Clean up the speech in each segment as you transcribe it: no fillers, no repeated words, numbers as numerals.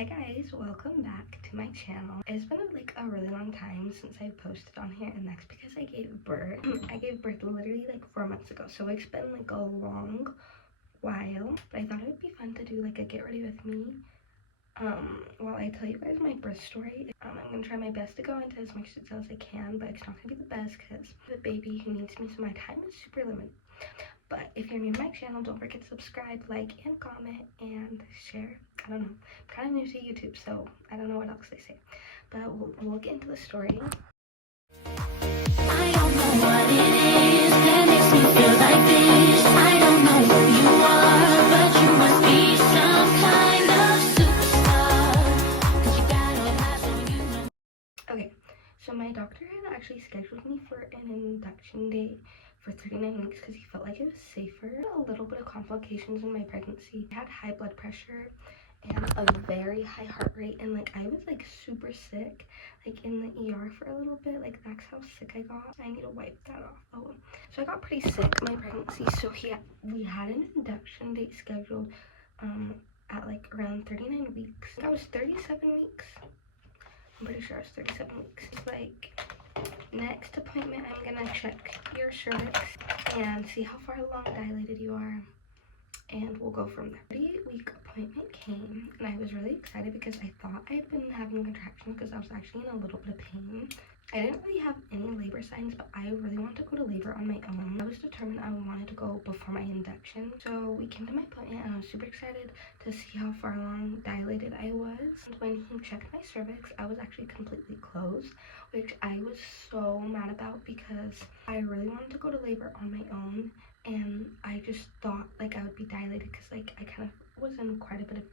Hi guys, welcome back to my channel. It's been like a really long time since I posted on here, and that's because I gave birth. I gave birth literally like 4 months ago, so it's been like a long while. But I thought it would be fun to do like a get ready with me while I tell you guys my birth story. I'm gonna try my best to go into as much detail as I can, but it's not gonna be the best because the baby who needs me, so my time is super limited. But if you're new to my channel, don't forget to subscribe, like, and comment, and share. I don't know. I'm kind of new to YouTube, so I don't know what else they say. But we'll get into the story. I don't know what it is that makes me feel like this. I don't know who you are, but you must be some kind of superstar. 'Cause you got all eyes on you know. Okay, so my doctor had actually scheduled me for an induction date for 39 weeks because he felt like it was safer. A little bit of complications in my pregnancy. I had high blood pressure and a very high heart rate, and like I was like super sick, like in the ER for a little bit. Like that's how sick I got. I need to wipe that off. Oh, so I got pretty sick my pregnancy, so we had an induction date scheduled at like around 39 weeks. I was 37 weeks. I'm pretty sure it's 37 weeks. It's like, next appointment, I'm gonna check your cervix and see how far along dilated you are, and we'll go from there. 38-week appointment came, and I was really excited because I thought I had been having contractions because I was actually in a little bit of pain. I didn't really have any labor signs, but I really wanted to go to labor on my own. I was determined I wanted to go before my induction. So we came to my appointment, and I was super excited to see how far along dilated I was. And when he checked my cervix, I was actually completely closed, which I was so mad about because I really wanted to go to labor on my own, and I just thought like I would be dilated because like I kind of was in quite a bit of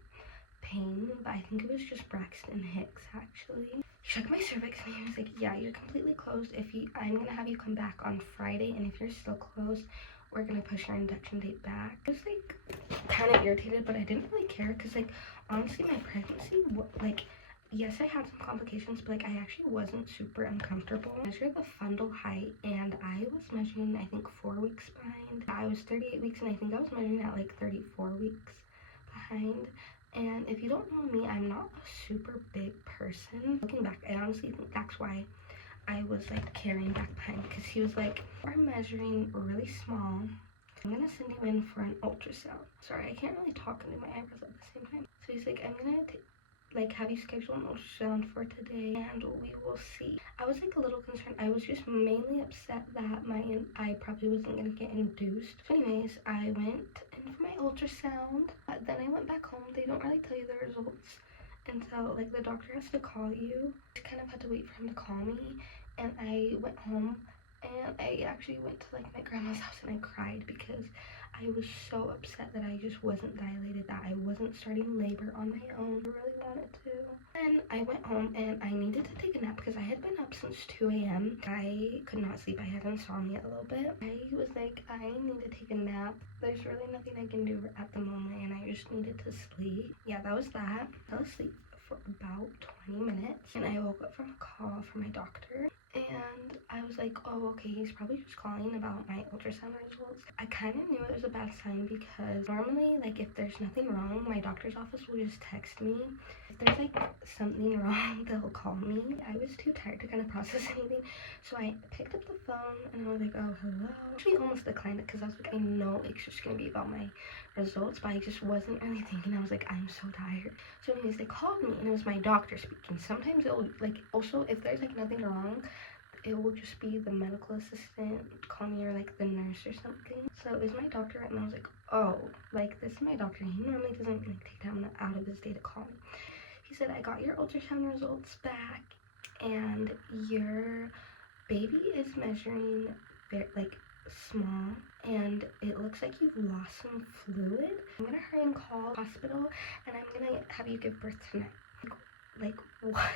pain, but I think it was just Braxton Hicks actually. He checked my cervix and he was like, yeah, you're completely closed. I'm gonna have you come back on Friday, and if you're still closed, we're gonna push our induction date back. I was like kind of irritated, but I didn't really care because like honestly my pregnancy, like yes, I had some complications, but like I actually wasn't super uncomfortable. I measured the fundal height, and I was measuring I think 4 weeks behind. I was 38 weeks, and I think I was measuring at like 34 weeks behind. And if you don't know me, I'm not a super big person. Looking back, I honestly think that's why I was like carrying back behind, because he was like, we're measuring really small. I'm gonna send you in for an ultrasound. Sorry, I can't really talk and do my eyebrows at the same time. So he's like, I'm gonna have you schedule an ultrasound for today, and we will see. I was like a little concerned. I was just mainly upset that I probably wasn't gonna get induced. So anyways, I went in for my ultrasound, but then I went back home. They don't really tell you the results until like the doctor has to call you. I kind of had to wait for him to call me, and I went home, and I actually went to like my grandma's house, and I cried because I was so upset that I just wasn't dilated, that I wasn't starting labor on my own. I really wanted to. And I went home, and I needed to take a nap because I had been up since 2 a.m. I could not sleep. I had insomnia a little bit. I was like, I need to take a nap. There's really nothing I can do at the moment, and I just needed to sleep. Yeah, that was that. I fell asleep for about 20 minutes, and I woke up from a call from my doctor, and I was like, oh, okay, he's probably just calling about my ultrasound results. I kind of knew it was a bad sign because normally, like, if there's nothing wrong, my doctor's office will just text me. If there's like something wrong, they'll call me. I was too tired to kind of process anything, so I picked up the phone, and I was like, oh, hello. Actually almost declined it because I was like, I know it's just gonna be about my results, but I just wasn't really thinking. I was like, I'm so tired. So anyways, they called me, and it was my doctor speaking. Sometimes it will, like, also if there's like nothing wrong, it will just be the medical assistant calling me, or like the nurse or something. So it was my doctor, and I was like, oh, like this is my doctor. He normally doesn't like take time out of his day to call me. He said, I got your ultrasound results back, and your baby is measuring like small, and it looks like you've lost some fluid. I'm gonna hurry and call hospital, and I'm gonna have you give birth tonight. Like, what?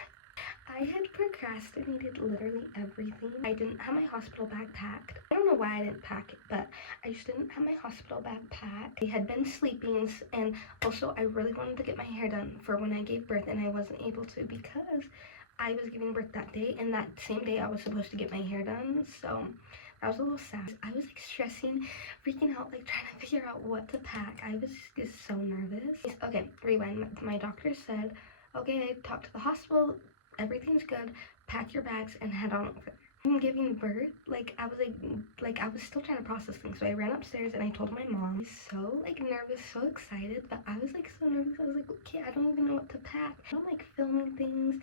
I had procrastinated literally everything. I didn't have my hospital bag packed. I don't know why I didn't pack it, but I just didn't have my hospital bag packed. I had been sleeping, and also I really wanted to get my hair done for when I gave birth, and I wasn't able to because I was giving birth that day, and that same day I was supposed to get my hair done. So that was a little sad. I was like stressing, freaking out, like trying to figure out what to pack. I was just so nervous. Okay, rewind. My doctor said Okay, I talked to the hospital, everything's good, pack your bags and head on over. I'm giving birth, I was still trying to process things, so I ran upstairs and I told my mom. I was so nervous, so excited, but I was so nervous. I was like, okay, I don't even know what to pack. I'm filming things,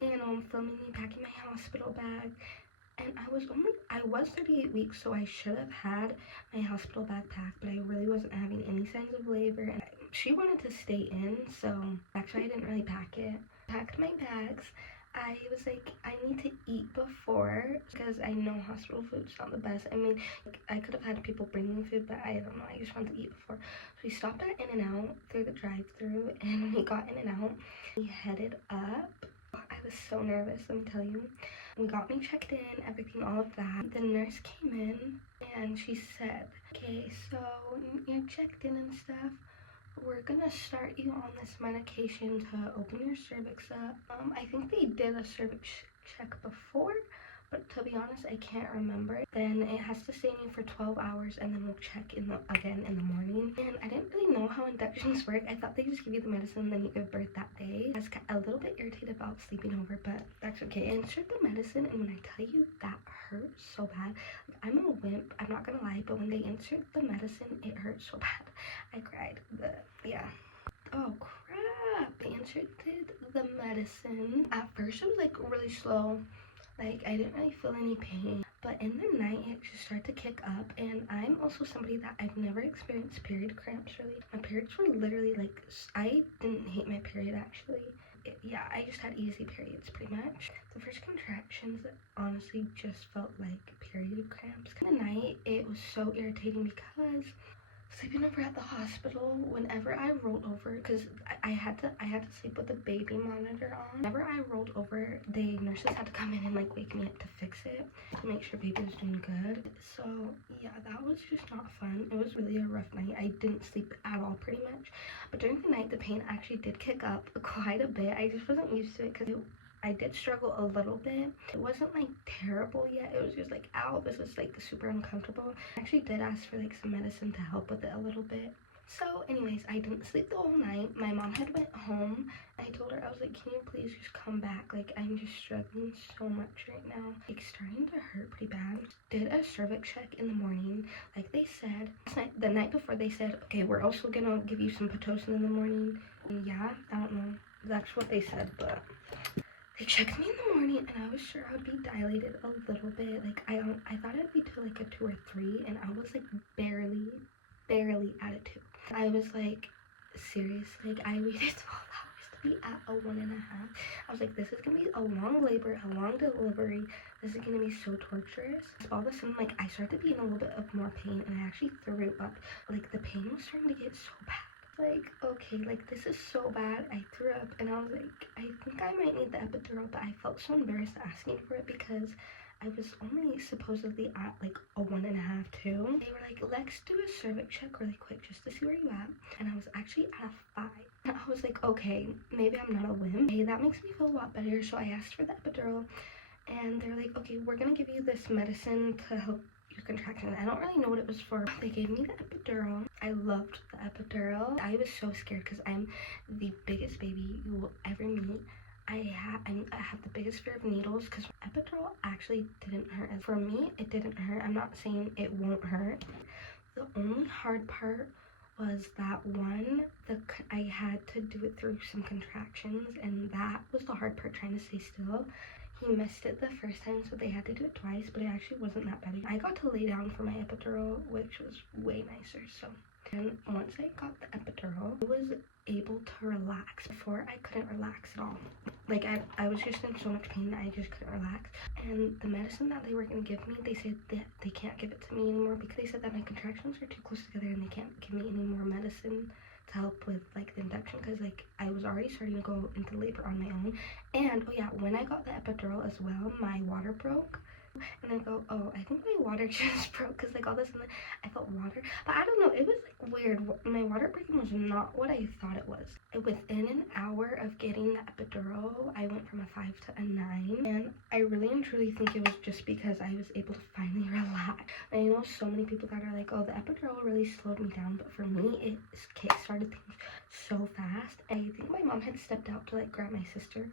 I'm filming me packing my hospital bag, and I was 38 weeks, so I should have had my hospital bag packed, but I really wasn't having any signs of labor, and she wanted to stay in, so actually I didn't really pack it. Packed my bags. I was like, I need to eat before, because I know hospital food's not the best. I mean, I could have had people bring me food, but I don't know, I just wanted to eat before. So we stopped at In-N-Out through the drive-thru, and we got In-N-Out. We headed up. I was so nervous, let me tell you. We got me checked in, everything, all of that. The nurse came in, and she said, okay, so you're checked in and stuff. We're gonna start you on this medication to open your cervix up. I think they did a cervix check before, but to be honest, I can't remember. Then it has to stay in you for 12 hours, and then we'll check again in the morning. And I didn't really know how inductions work. I thought they just give you the medicine and then you give birth that day. I was a little bit irritated about sleeping over, but that's okay. I inserted the medicine, and when I tell you that hurt so bad, I'm a wimp, I'm not gonna lie, but when they insert the medicine, it hurt so bad. I cried, but yeah. Oh crap, they inserted the medicine. At first it was really slow. I didn't really feel any pain, but in the night it just started to kick up, and I'm also somebody that I've never experienced period cramps really. My periods were literally I didn't hate my period actually. Yeah, I just had easy periods pretty much. The first contractions honestly just felt like period cramps. In the night it was so irritating because sleeping over at the hospital, whenever I rolled over, because I had to sleep with the baby monitor on. Whenever I rolled over, the nurses had to come in and wake me up to fix it, to make sure baby was doing good. So yeah, that was just not fun. It was really a rough night. I didn't sleep at all pretty much, but during the night the pain actually did kick up quite a bit. I just wasn't used to it because I did struggle a little bit. It wasn't terrible yet. It was just ow, this is super uncomfortable. I actually did ask for some medicine to help with it a little bit. So anyways, I didn't sleep the whole night. My mom had went home. I told her, I was like, can you please just come back? I'm just struggling so much right now. It's starting to hurt pretty bad. Did a cervix check in the morning, like they said. The night before they said, okay, we're also gonna give you some Pitocin in the morning. And yeah, I don't know. That's what they said, but they checked me in the morning, and I was sure I would be dilated a little bit. I thought it'd be to a 2 or 3, and I was barely at a 2. I was serious. I waited 12 hours to be at a 1.5. I was like, this is gonna be a long labor, a long delivery. This is gonna be so torturous. All of a sudden, I started to be in a little bit of more pain, and I actually threw up. The pain was starting to get so bad. Okay, this is so bad. I threw up, and I was I think I might need the epidural, but I felt so embarrassed asking for it because I was only supposedly at a 1.5, 2. They were let's do a cervix check really quick just to see where you at, and I was actually at a 5. And I was okay, maybe I'm not a wimp. Hey, that makes me feel a lot better. So I asked for the epidural, and they're okay, we're gonna give you this medicine to help contraction. I don't really know what it was for. They gave me the epidural. I loved the epidural. I was so scared because I'm the biggest baby you will ever meet. I have the biggest fear of needles because epidural actually didn't hurt. And for me, it didn't hurt. I'm not saying it won't hurt. The only hard part was that one, I had to do it through some contractions, and that was the hard part, trying to stay still. He missed it the first time, so they had to do it twice, but it actually wasn't that bad. I got to lay down for my epidural, which was way nicer. So, and once I got the epidural, I was able to relax. Before, I couldn't relax at all. I was just in so much pain that I just couldn't relax. And the medicine that they were going to give me, they said that they can't give it to me anymore because they said that my contractions are too close together and they can't give me any more medicine to help with the induction, because I was already starting to go into labor on my own. And oh yeah, when I got the epidural as well, my water broke. And I go, oh, I think my water just broke, because like all this and then I felt water, but I don't know, it was like weird. My water breaking was not what I thought it was. Within an hour of getting the epidural, I went from a 5 to a 9, and I really and truly think it was just because I was able to finally relax. I know so many people that are like, oh, the epidural really slowed me down, but for me, it kick-started things so fast. And I think my mom had stepped out to like grab my sister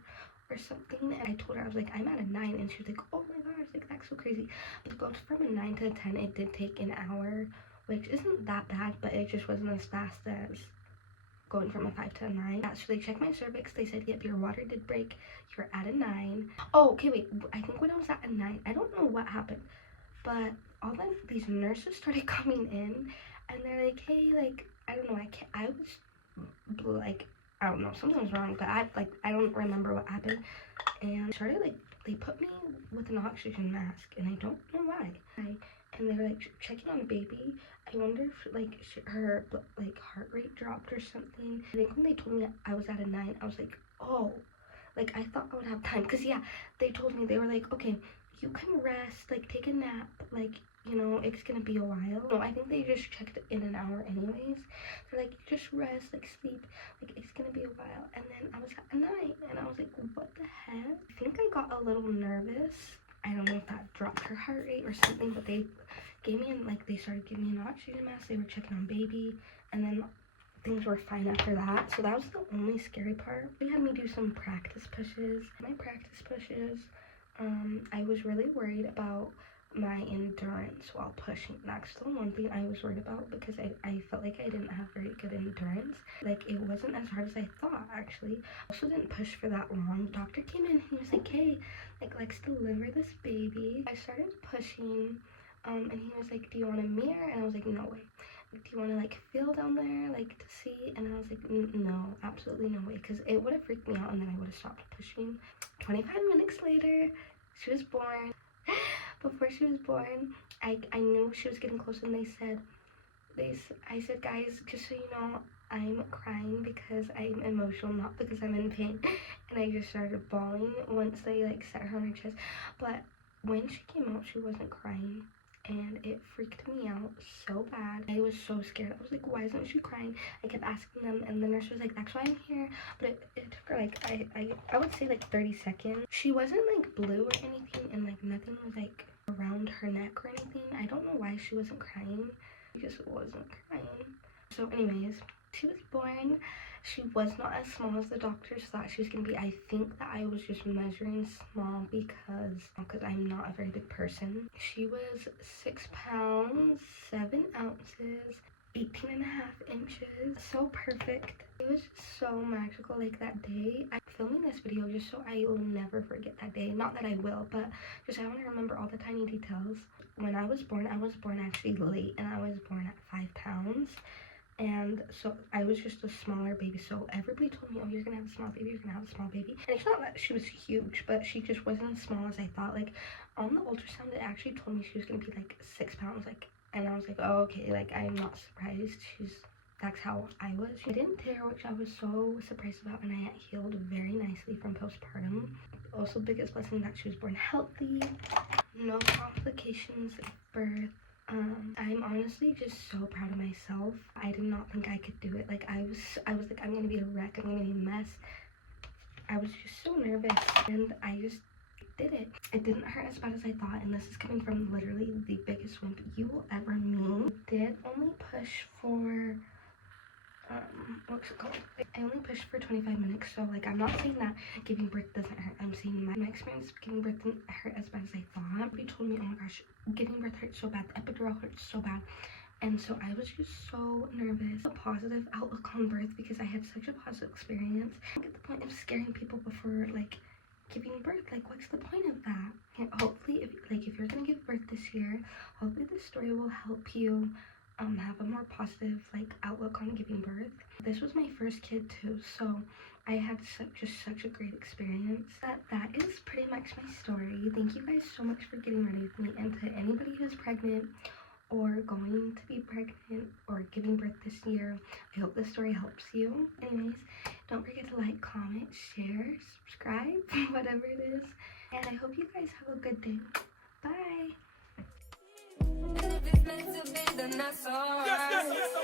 or something, and I told her, I was like, I'm at a 9, and she was like, oh my gosh, like that's so crazy. But to go from a 9 to a 10, it did take an hour, which isn't that bad, but it just wasn't as fast as going from a 5 to a 9. Yeah, so they checked my cervix. They said, yep, your water did break, you're at a 9. Oh, okay, wait, I think when I was at a 9, I don't know what happened, but all of these nurses started coming in, and they're like, hey, like, I don't know, I was like, I don't know, something was wrong, but I don't remember what happened. And started like, they put me with an oxygen mask, and I don't know why. And they were like checking on the baby. I wonder if like her like heart rate dropped or something. I think when they told me I was at a 9, I was like, oh, like I thought I would have time, because yeah, they told me, they were like, okay, you can rest, like take a nap, like, you know, it's gonna be a while. No, I think they just checked in an hour anyways. They're like, just rest, like sleep, like it's gonna be a while. And then I was at a 9, and I was like, what the heck? I think I got a little nervous. I don't know if that dropped her heart rate or something, but they gave me they started giving me an oxygen mask. They were checking on baby, and then things were fine after that. So that was the only scary part. They had me do some practice pushes. My practice pushes, I was really worried about my endurance while pushing. That's the one thing I was worried about, because I felt like I didn't have very good endurance. Like it wasn't as hard as I thought, actually. I also didn't push for that long. The doctor came in, he was like, hey, like let's deliver this baby. I started pushing, and he was like, do you want a mirror? And I was like, no way. Do you want to like feel down there, like to see? And I was like, no, absolutely no way, because it would have freaked me out, and then I would have stopped pushing. 25 minutes later, she was born. Before she was born, I knew she was getting close, and I said, guys, just so you know, I'm crying because I'm emotional, not because I'm in pain. And I just started bawling once they like set her on her chest. But when she came out, she wasn't crying, and it freaked me out so bad. I was so scared. I was like, why isn't she crying? I kept asking them, and the nurse was like, that's why I'm here. But it took her like, I would say like 30 seconds. She wasn't like blue or anything, and like nothing was like around her neck or anything. I don't know why she wasn't crying. She just wasn't crying. So anyways, she was born. She was not as small as the doctors thought she was gonna be. I think that I was just measuring small because I'm not a very big person. She was 6 pounds, 7 ounces, 18.5 inches. So perfect. It was just so magical. Like that day, I'm filming this video just so I will never forget that day. Not that I will, but just I want to remember all the tiny details. When I was born actually late, and I was born at 5 pounds. And so I was just a smaller baby, so everybody told me, oh, you're gonna have a small baby, you're gonna have a small baby. And it's not that she was huge, but she just wasn't as small as I thought. Like on the ultrasound, it actually told me she was gonna be like 6 pounds, like, and I was like, oh, okay, like I'm not surprised. That's how I was. She didn't tear, which I was so surprised about, and I healed very nicely from postpartum. Also, biggest blessing that she was born healthy, no complications at birth. I'm honestly just so proud of myself. I did not think I could do it. Like I was like, I'm gonna be a wreck, I'm gonna be a mess. I was just so nervous, and I just did it. It didn't hurt as bad as I thought, and this is coming from literally the biggest wimp you will ever meet. I did only push for what's it called? I only pushed for 25 minutes, so like I'm not saying that giving birth doesn't hurt. I'm saying my experience of giving birth didn't hurt as bad as I thought. They told me, oh my gosh, giving birth hurts so bad, the epidural hurts so bad. And so I was just so nervous. A positive outlook on birth because I had such a positive experience. I don't get the point of scaring people before like giving birth. Like what's the point of that? And hopefully if you're gonna give birth this year, hopefully this story will help you have a more positive like outlook on giving birth. This was my first kid too, so I had just such a great experience. That is pretty much my story. Thank you guys so much for getting ready with me, and to anybody who's pregnant or going to be pregnant or giving birth this year, I hope this story helps you. Anyways, don't forget to like, comment, share, subscribe, whatever it is, and I hope you guys have a good day. Bye. and that's alright.